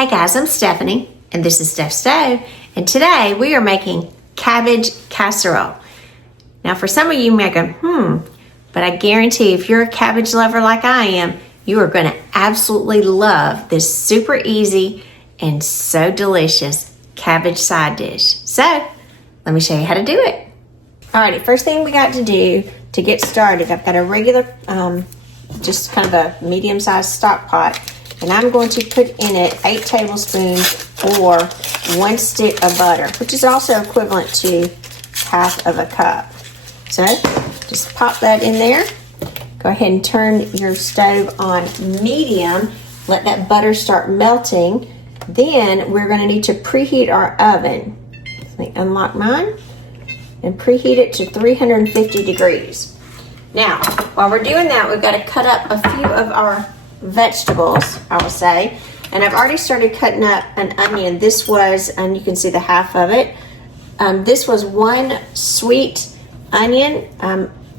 Hey guys, I'm Stephanie, and this is Steph Stove, and today we are making cabbage casserole. Now for some of you may go, but I guarantee if you're a cabbage lover like I am, you are going to absolutely love this super easy and so delicious cabbage side dish. So let me show you how to do it. Alrighty, first thing we got to do to get started, I've got a regular, just kind of a medium-sized stock pot, and I'm going to put in it 8 tablespoons or 1 stick of butter, which is also equivalent to half of a cup. So just pop that in there. Go ahead and turn your stove on medium. Let that butter start melting. Then we're going to need to preheat our oven. Let me unlock mine and preheat it to 350 degrees. Now, while we're doing that, we've got to cut up a few of our vegetables, I will say. And I've already started cutting up an onion. This was, and you can see the half of it. This was 1 sweet onion.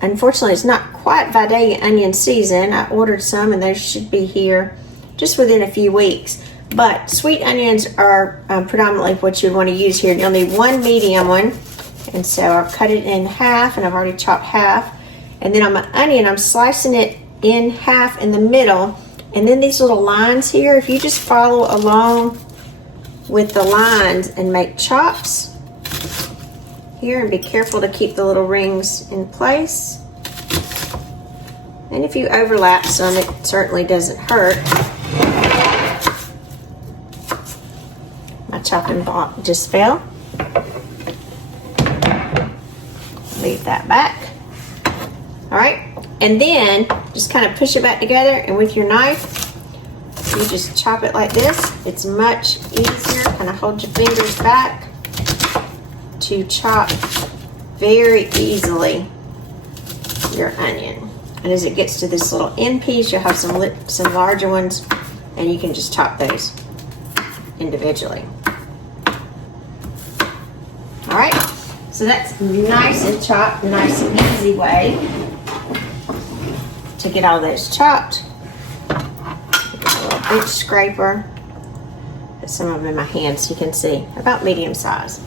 Unfortunately, it's not quite Vidalia onion season. I ordered some and those should be here just within a few weeks. But sweet onions are predominantly what you want to use here. You'll need 1 medium one. And so I've cut it in half, and I've already chopped half. And then on my onion, I'm slicing it in half in the middle. And then these little lines here, if you just follow along with the lines and make chops here, and be careful to keep the little rings in place. And if you overlap some, it certainly doesn't hurt. My chopping block just fell. Leave that back. All right, and then just kind of push it back together, and with your knife, you just chop it like this. It's much easier. Kind of hold your fingers back to chop very easily your onion. And as it gets to this little end piece, you'll have some larger ones, and you can just chop those individually. All right, so that's nice and chopped, nice and easy way to get all those chopped. Get a little bench scraper. Put some of them in my hand so you can see. About medium size.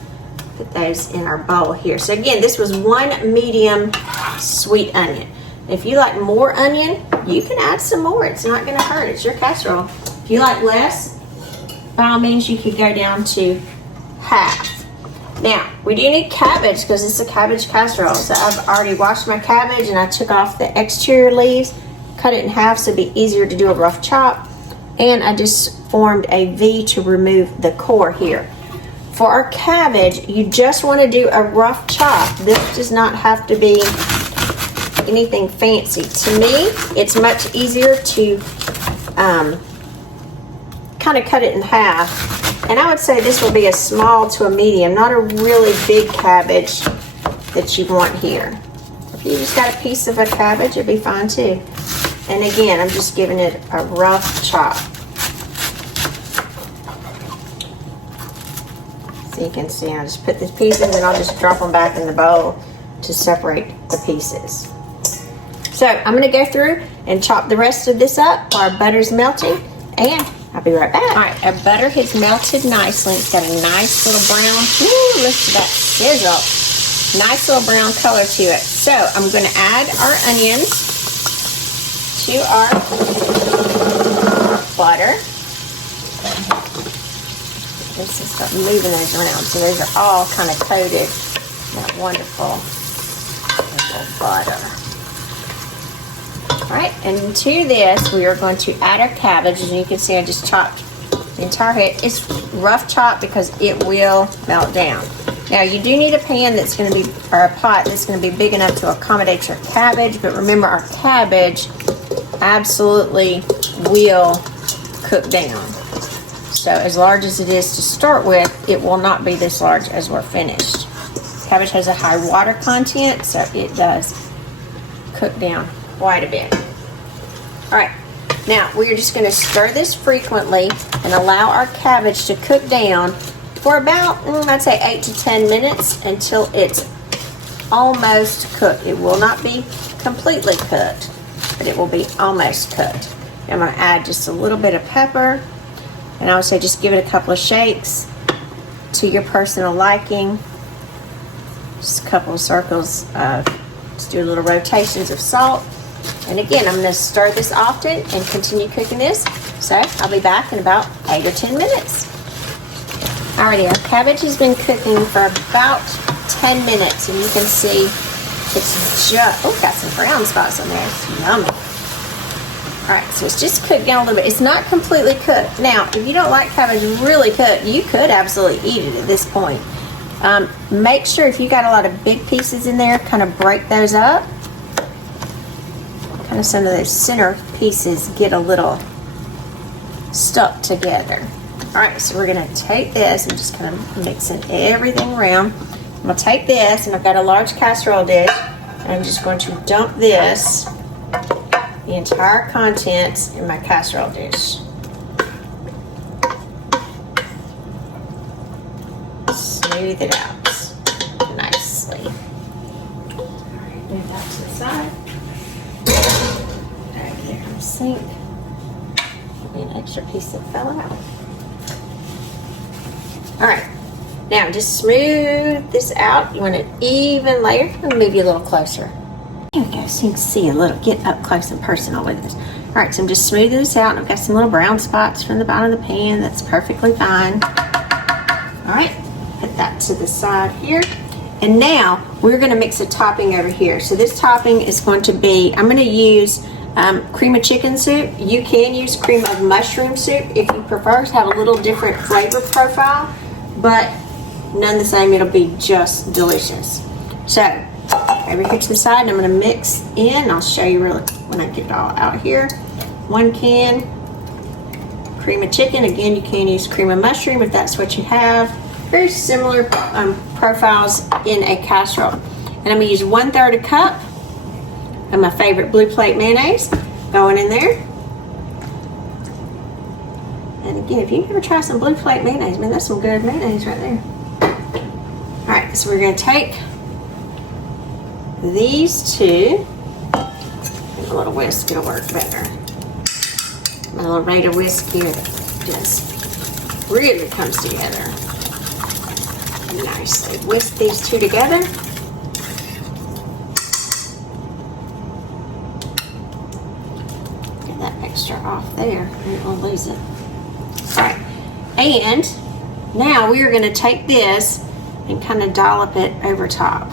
Put those in our bowl here. So again, this was 1 medium sweet onion. If you like more onion, you can add some more. It's not going to hurt. It's your casserole. If you like less, by all means, you could go down to half. Now, we do need cabbage because it's a cabbage casserole. So I've already washed my cabbage and I took off the exterior leaves, cut it in half so it'd be easier to do a rough chop. And I just formed a V to remove the core here. For our cabbage, you just want to do a rough chop. This does not have to be anything fancy. To me, it's much easier to kind of cut it in half. And I would say this will be a small to a medium, not a really big cabbage that you want here. If you just got a piece of a cabbage, it'd be fine too. And again, I'm just giving it a rough chop. So you can see, I just put the pieces and I'll just drop them back in the bowl to separate the pieces. So I'm gonna go through and chop the rest of this up while our butter's melting, and I'll be right back. All right, our butter has melted nicely. It's got a nice little brown, look at that sizzle. Nice little brown color to it. So I'm gonna add our onions to our butter. Let's just start moving those around so those are all kind of coated in that wonderful butter. All right, and to this, we are going to add our cabbage. As you can see, I just chopped the entire head. It's rough chop because it will melt down. Now, you do need a pan that's going to be, or a pot that's going to be big enough to accommodate your cabbage, but remember, our cabbage absolutely will cook down. So as large as it is to start with, it will not be this large as we're finished. Cabbage has a high water content, so it does cook down quite a bit. All right, now we're just going to stir this frequently and allow our cabbage to cook down for about, I'd say 8 to 10 minutes until it's almost cooked. It will not be completely cooked, but it will be almost cooked. I'm going to add just a little bit of pepper, And also just give it a couple of shakes to your personal liking. Just a couple of circles of, just do a little rotations of salt. And again, I'm going to stir this often and continue cooking this. So I'll be back in about 8 or 10 minutes. Alrighty, our cabbage has been cooking for about 10 minutes, and you can see it's just, oh, got some brown spots on there. It's yummy. Alright, so it's just cooked down a little bit. It's not completely cooked. Now, if you don't like cabbage really cooked, you could absolutely eat it at this point. Make sure if you got a lot of big pieces in there, kind of break those up. Kind of some of those center pieces get a little stuck together. Alright, so we're going to take this and just kind of mixing everything around. I'm going to take this, and I've got a large casserole dish, and I'm just going to dump this, the entire contents, in my casserole dish. Smooth it out nicely. Alright, move that to the side. Right there on the sink. An extra piece that fell out. Alright, now just smooth this out. You want an even layer. I'm going to move you a little closer. There we go, so you can see a little, get up close and personal with this. Alright, so I'm just smoothing this out, and I've got some little brown spots from the bottom of the pan. That's perfectly fine. Alright, put that to the side here. And now we're going to mix a topping over here. So this topping is going to be, I'm going to use cream of chicken soup. You can use cream of mushroom soup if you prefer to have a little different flavor profile, but none the same, it'll be just delicious. So over here to the side, and I'm going to mix in. I'll show you really when I get it all out here. 1 can cream of chicken. Again, you can use cream of mushroom if that's what you have. Very similar profiles in a casserole. And I'm going to use 1/3 cup of my favorite blue plate mayonnaise going in there. And again, if you never try some blue plate mayonnaise, man, that's some good mayonnaise right there. Alright, so we're going to take these two, and a little whisk will work better. My little Raider whisk here just really comes together nicely. Whisk these two together. Get that extra off there, and we'll lose it. Alright, and now we are going to take this and kind of dollop it over top.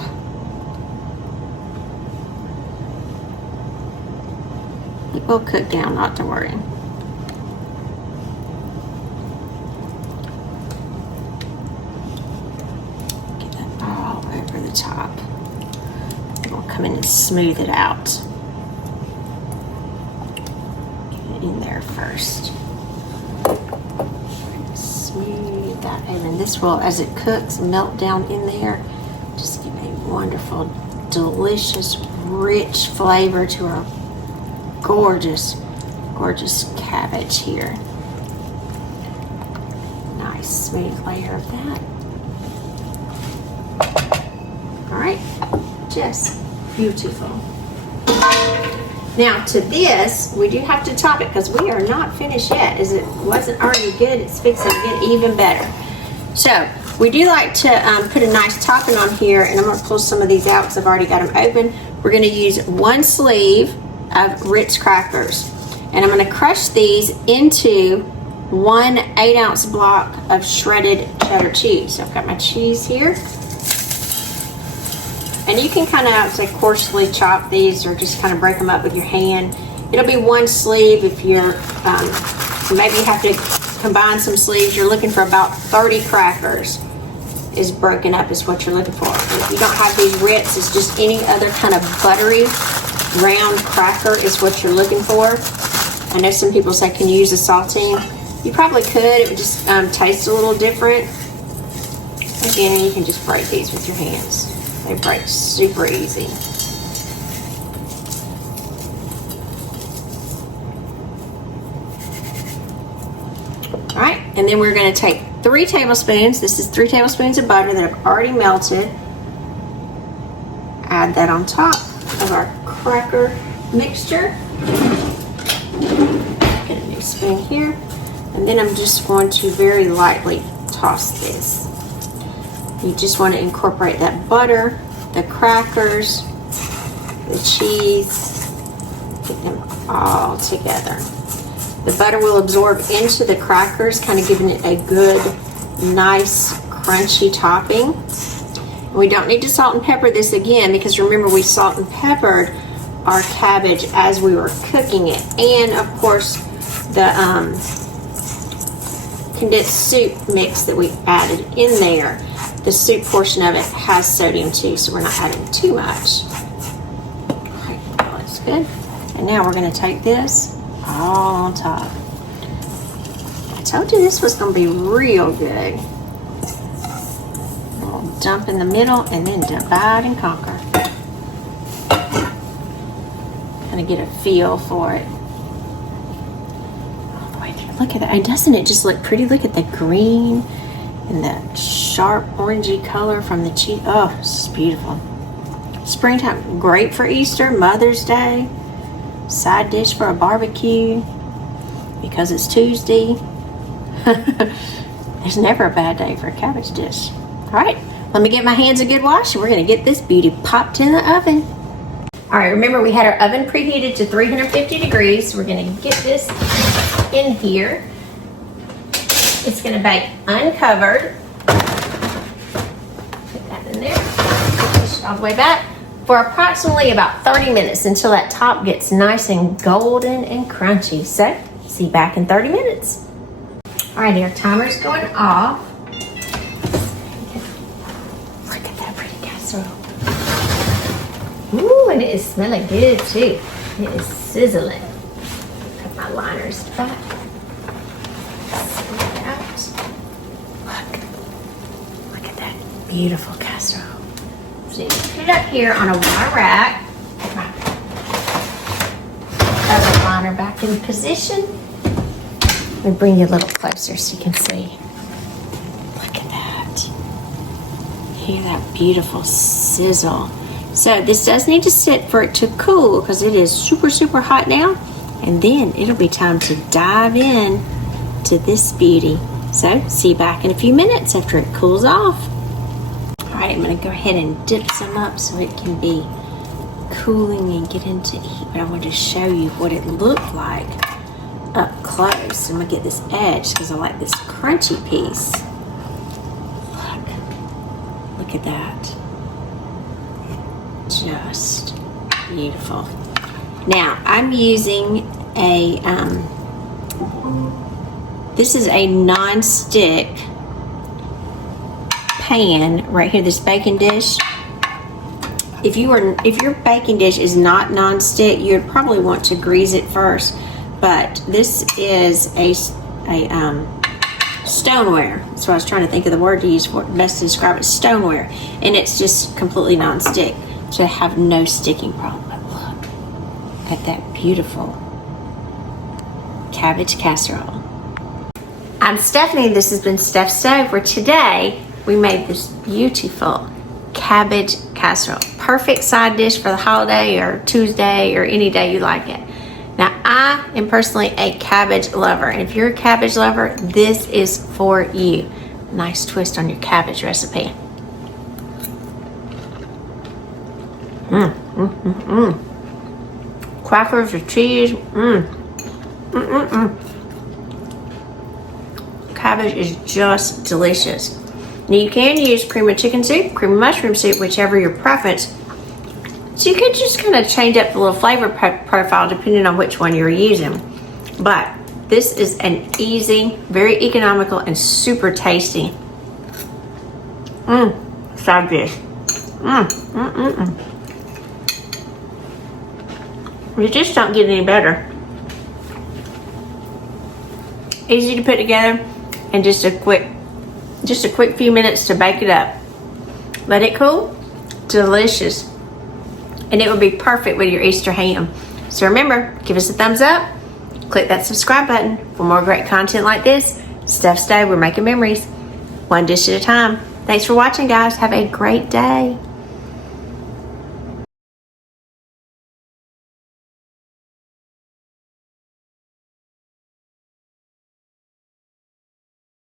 It will cook down, not to worry. Get that all over the top. We'll come in and smooth it out. Get it in there first. Smooth that over. And this will, as it cooks, melt down in there. Just give a wonderful, delicious, rich flavor to our gorgeous, gorgeous cabbage here. Nice smooth layer of that. Alright, just beautiful. Now to this, we do have to top it because we are not finished yet. As it wasn't already good, it's fixing to get even better. So we do like to put a nice topping on here, and I'm going to pull some of these out because I've already got them open. We're going to use 1 sleeve of Ritz crackers, and I'm going to crush these into 1 8-ounce block of shredded cheddar cheese. So I've got my cheese here, and you can kind of say coarsely chop these or just kind of break them up with your hand. It'll be 1 sleeve. If you're maybe you have to combine some sleeves, you're looking for about 30 crackers is broken up is what you're looking for. And if you don't have these Ritz, it's just any other kind of buttery round cracker is what you're looking for. I know some people say, can you use a Sautéing? You probably could. It would just taste a little different. Again, you can just break these with your hands. They break super easy. Alright, and then we're going to take 3 tablespoons. This is 3 tablespoons of butter that I've already melted. Add that on top of our cracker mixture. Get a new spoon here. And then I'm just going to very lightly toss this. You just want to incorporate that butter, the crackers, the cheese, get them all together. The butter will absorb into the crackers, kind of giving it a good, nice, crunchy topping. We don't need to salt and pepper this again because remember we salt and peppered our cabbage as we were cooking it. And of course the condensed soup mix that we added in there, the soup portion of it has sodium too, so we're not adding too much. Alright, that's good. And now we're going to take this all on top. I told you this was going to be real good. We'll dump in the middle and then divide and conquer. Kind of get a feel for it. All the way through. Look at that. And doesn't it just look pretty? Look at the green and that sharp orangey color from the cheese. Oh, it's beautiful. Springtime, great for Easter, Mother's Day, side dish for a barbecue because it's Tuesday. There's never a bad day for a cabbage dish. All right, let me get my hands a good wash and we're gonna get this beauty popped in the oven. All right, remember we had our oven preheated to 350 degrees. We're gonna get this in here. It's gonna bake uncovered. Put that in there, push it all the way back for approximately about 30 minutes until that top gets nice and golden and crunchy. So, see you back in 30 minutes. All right, our timer's going off. Look at that pretty casserole. Ooh, and it is smelling good too. It is sizzling. Put my liners back. Look at that beautiful casserole. So you put it up here on a wire rack. Other liner back in position. Let me bring you a little closer so you can see. Look at that. Hear that beautiful sizzle. So this does need to sit for it to cool because it is super, super hot now. And then it'll be time to dive in to this beauty. So see you back in a few minutes after it cools off. All right, I'm gonna go ahead and dip some up so it can be cooling and get into heat. But I want to show you what it looked like up close. I'm gonna get this edge because I like this crunchy piece. Look at that. Just beautiful. Now I'm using a this is a non-stick pan right here, this baking dish. If your baking dish is not non-stick, you would probably want to grease it first. But this is a stoneware. That's what I was trying to think of the word to use for it, best to describe it. Stoneware, and it's just completely non-stick, so I have no sticking problem. But look at that beautiful cabbage casserole. I'm Stephanie. This has been Steph Stove, where today we made this beautiful cabbage casserole. Perfect side dish for the holiday or Tuesday or any day you like it. Now, I am personally a cabbage lover, and if you're a cabbage lover, this is for you. Nice twist on your cabbage recipe. Crackers or cheese. Cabbage is just delicious. Now you can use cream of chicken soup, cream of mushroom soup, whichever your preference. So you can just kind of change up the little flavor profile depending on which one you're using. But this is an easy, very economical, and super tasty side dish. You just don't get any better. Easy to put together, and just a quick few minutes to bake it up. Let it cool. Delicious. And it would be perfect with your Easter ham. So remember, give us a thumbs up. Click that subscribe button for more great content like this. Steph Stove, we're making memories. One dish at a time. Thanks for watching, guys. Have a great day.